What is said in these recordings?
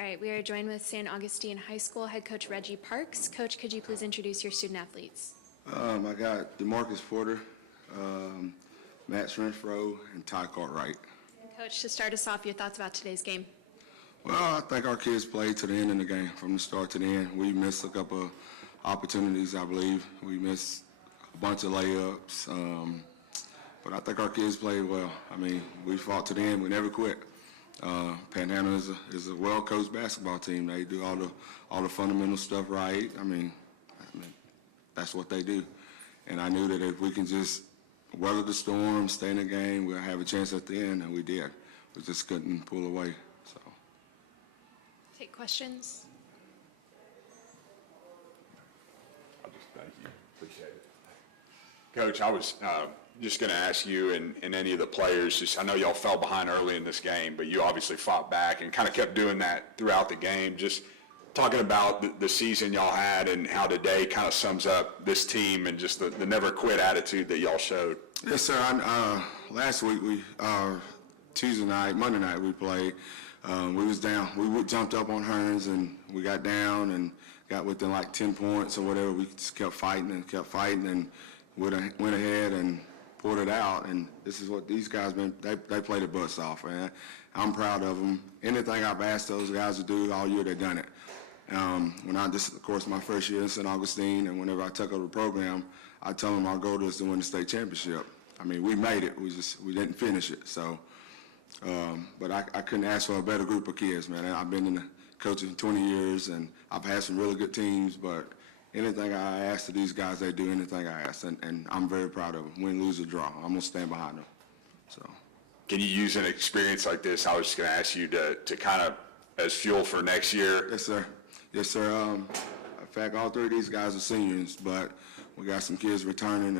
All right, we are joined with St. Augustine High School head coach Reggie Parks. Coach, could you please introduce your student athletes? I got DeMarcus Porter, Matt Renfro, and Ty Cartwright. And Coach, to start us off, your thoughts about today's game? Well, I think our kids played to the end of the game, from the start to the end. We missed a couple of opportunities, I believe. We missed a bunch of layups, but I think our kids played well. I mean, we fought to the end. We never quit. Panhandle is a well-coached basketball team. They do all the fundamental stuff right. I mean, that's what they do. And I knew that if we can just weather the storm, stay in the game, we'll have a chance at the end, and we did. We just couldn't pull away. So. Take questions. I'll just thank you. Appreciate it. Coach, I was just going to ask you and any of the players, I know y'all fell behind early in this game, but you obviously fought back and kind of kept doing that throughout the game. Just talking about the season y'all had and how today kind of sums up this team and just the never quit attitude that y'all showed. Yes, sir. Last week, Monday night we played. We was down. We jumped up on Hearns and we got down and got within like 10 points or whatever. We just kept fighting and went ahead and pulled it out. And this is what these guys they played their butts off, man. I'm proud of them. Anything I've asked those guys to do all year, they've done it. This is, of course, my first year in St. Augustine, and whenever I took over the program, I tell them our goal is to win the state championship. I mean, we made it. We didn't finish it. So, but I couldn't ask for a better group of kids, man. I've been in the coaching 20 years, and I've had some really good teams, but anything I ask of these guys, they do anything I ask, and I'm very proud of them. Win, lose, or draw, I'm going to stand behind them. So, can you use an experience like this? I was just going to ask you to kind of as fuel for next year. Yes, sir. Yes, sir. In fact, all three of these guys are seniors, but we got some kids returning.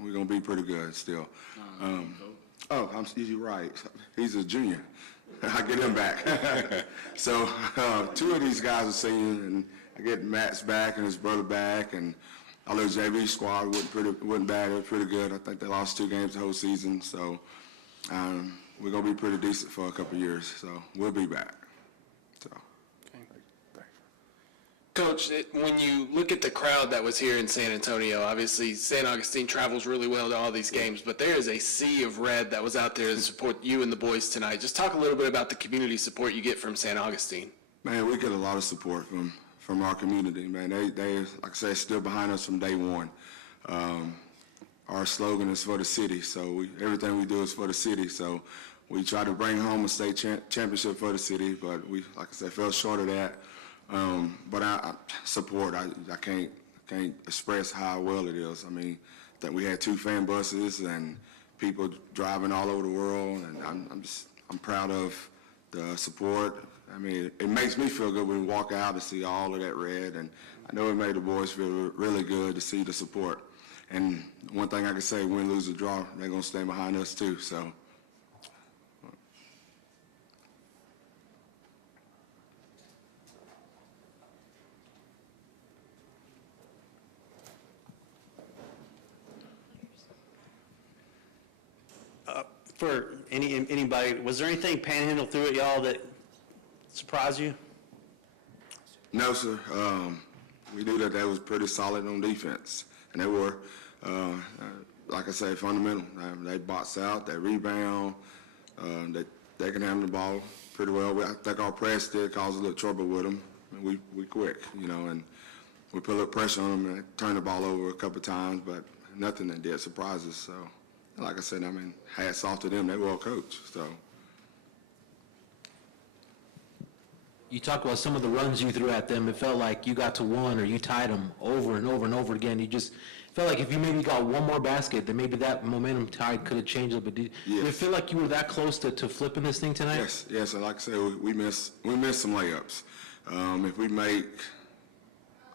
We're going to be pretty good still. You're right. He's a junior. I get him back. So two of these guys are seniors, and I get Matt's back and his brother back, and our little JV squad wasn't bad. It was pretty good. I think they lost 2 games the whole season, so we're going to be pretty decent for a couple of years. So we'll be back. So. Coach, when you look at the crowd that was here in San Antonio, obviously St. Augustine travels really well to all these games, but there is a sea of red that was out there to support you and the boys tonight. Just talk a little bit about the community support you get from St. Augustine. Man, we get a lot of support from our community, man. They like I said, stood behind us from day one. Our slogan is for the city, so everything we do is for the city. So we try to bring home a state championship for the city, but we, like I said, fell short of that. But I support. I can't express how well it is. I mean, that we had 2 fan buses and people driving all over the world, and I'm proud of the support. I mean, it makes me feel good when we walk out and see all of that red, and I know it made the boys feel really good to see the support. And one thing I can say, win, lose, or draw, they're gonna stand behind us too. So. For anybody, was there anything Panhandle threw at y'all that surprised you? No, sir. We knew that they was pretty solid on defense, and they were. Like I say, fundamental. They box out, they rebound, they can handle the ball pretty well. I think our press did cause a little trouble with them. We quick, and we put a little pressure on them and turned the ball over a couple of times, but nothing that did surprise us. So. Like I said, I mean, hats off to them. They well coached. So. You talked about some of the runs you threw at them. It felt like you got to one or you tied them over and over and over again. You just felt like if you maybe got one more basket, then maybe that momentum tide could have changed a little bit. Did it feel like you were that close to flipping this thing tonight? Yes. And like I said, we missed some layups. If we make,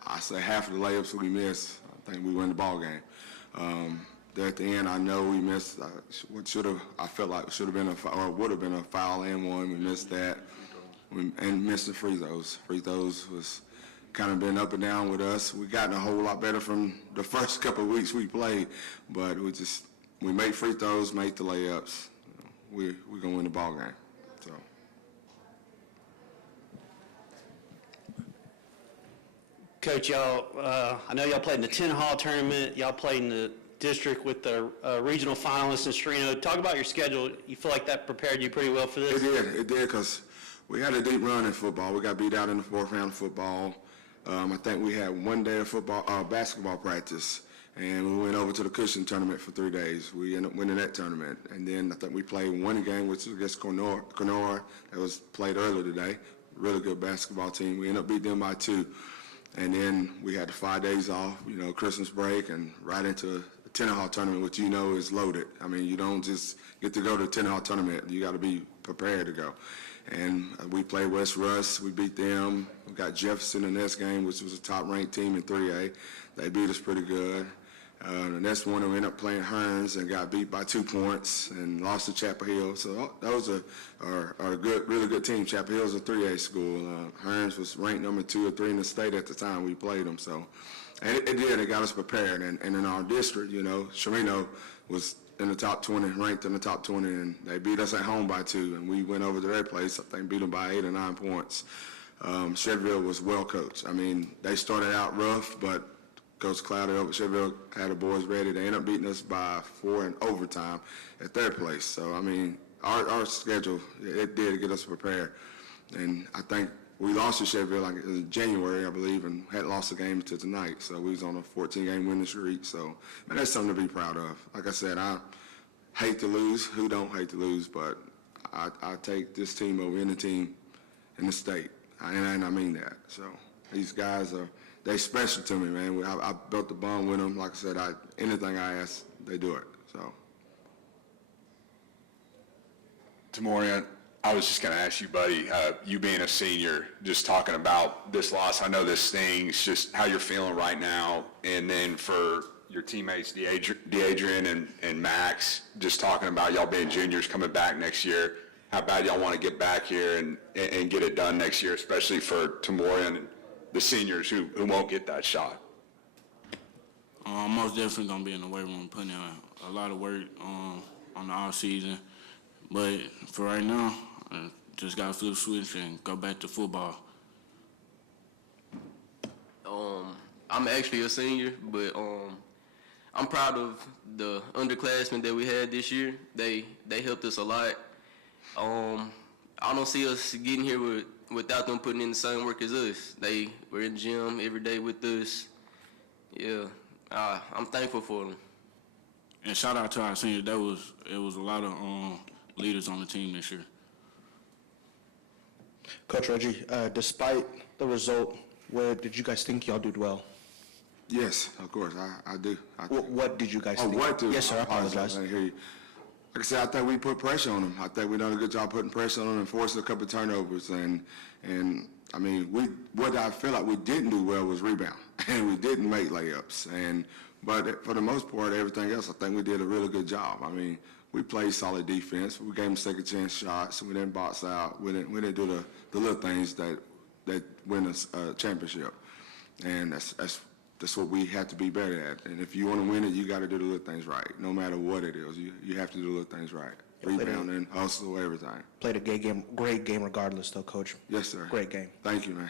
I say half of the layups we miss, I think we win the ball game. There at the end, I know we missed I felt like should have been would have been a foul and one. We missed that, and missed the free throws. Free throws was kind of been up and down with us. We gotten a whole lot better from the first couple of weeks we played, but we made free throws, made the layups. We're gonna win the ball game. So. Coach, y'all, I know y'all played in the 10 Hall tournament. Y'all played in the district with the regional finalists in Sereno. Talk about your schedule. You feel like that prepared you pretty well for this? It did, because we had a deep run in football. We got beat out in the fourth round of football. I think we had 1 day of basketball practice, and we went over to the Cushing tournament for 3 days. We ended up winning that tournament, and then I think we played one game, which was against Kenora, that was played earlier today. Really good basketball team. We ended up beating them by 2. And then we had the 5 days off, Christmas break, and right into the Tennis Hall tournament, which is loaded. I mean, you don't just get to go to the Tennis Hall tournament. You got to be prepared to go. And we played West Russ. We beat them. We got Jefferson in this game, which was a top-ranked team in 3A. They beat us pretty good. The next one, we ended up playing Hearns and got beat by 2 points and lost to Chapel Hill. So those are good, really good team. Chapel Hill's a 3A school. Hearns was ranked number 2 or 3 in the state at the time we played them. So, and it did. It got us prepared. And in our district, Sereno was in the top 20, ranked in the top 20, and they beat us at home by 2. And we went over to their place. I think beat them by 8 or 9 points. Shedville was well coached. I mean, they started out rough, but Coach Cloudy over Shedville had the boys ready. They ended up beating us by 4 in overtime at their place. So, I mean, our schedule, it did get us prepared. And I think we lost to Shedville in January, I believe, and had lost the game to tonight. So we was on a 14-game winning streak. So, man, that's something to be proud of. Like I said, I hate to lose. Who don't hate to lose? But I take this team over any team in the state. And I mean that. So these guys they special to me, man. I built the bond with them. Like I said, anything I ask, they do it. So. Tamorian, I was just going to ask you, buddy, you being a senior, just talking about this loss, I know this stings, just how you're feeling right now, and then for your teammates, Deadrian and Max, just talking about y'all being juniors coming back next year, how bad y'all want to get back here and get it done next year, especially for Tamorian and the seniors who won't get that shot. I'm most definitely going to be in the weight room, putting in a lot of work on the off season. But for right now, I just got to flip the switch and go back to football. I'm actually a senior, but I'm proud of the underclassmen that we had this year. They helped us a lot. I don't see us getting here without them putting in the same work as us. They were in the gym every day with us. Yeah, I'm thankful for them. And shout out to our seniors. It was a lot of leaders on the team this year. Coach Reggie, despite the result, where did you guys think y'all did well? Yes, of course, I do. What did you guys think? What do? Yes, sir, I apologize. I hear you. Like I said, I think we put pressure on them. I think we done a good job putting pressure on them and forcing a couple of turnovers. And I mean, what I feel like we didn't do well was rebound, and we didn't make layups. But for the most part, everything else, I think we did a really good job. I mean, we played solid defense. We gave them second chance shots. We didn't box out. We didn't do the little things that win us a championship. And that's what we have to be better at. And if you want to win it, you got to do the little things right. No matter what it is, you have to do the little things right. Rebounding, hustle, everything. Played a great game regardless, though, Coach. Yes, sir. Great game. Thank you, man.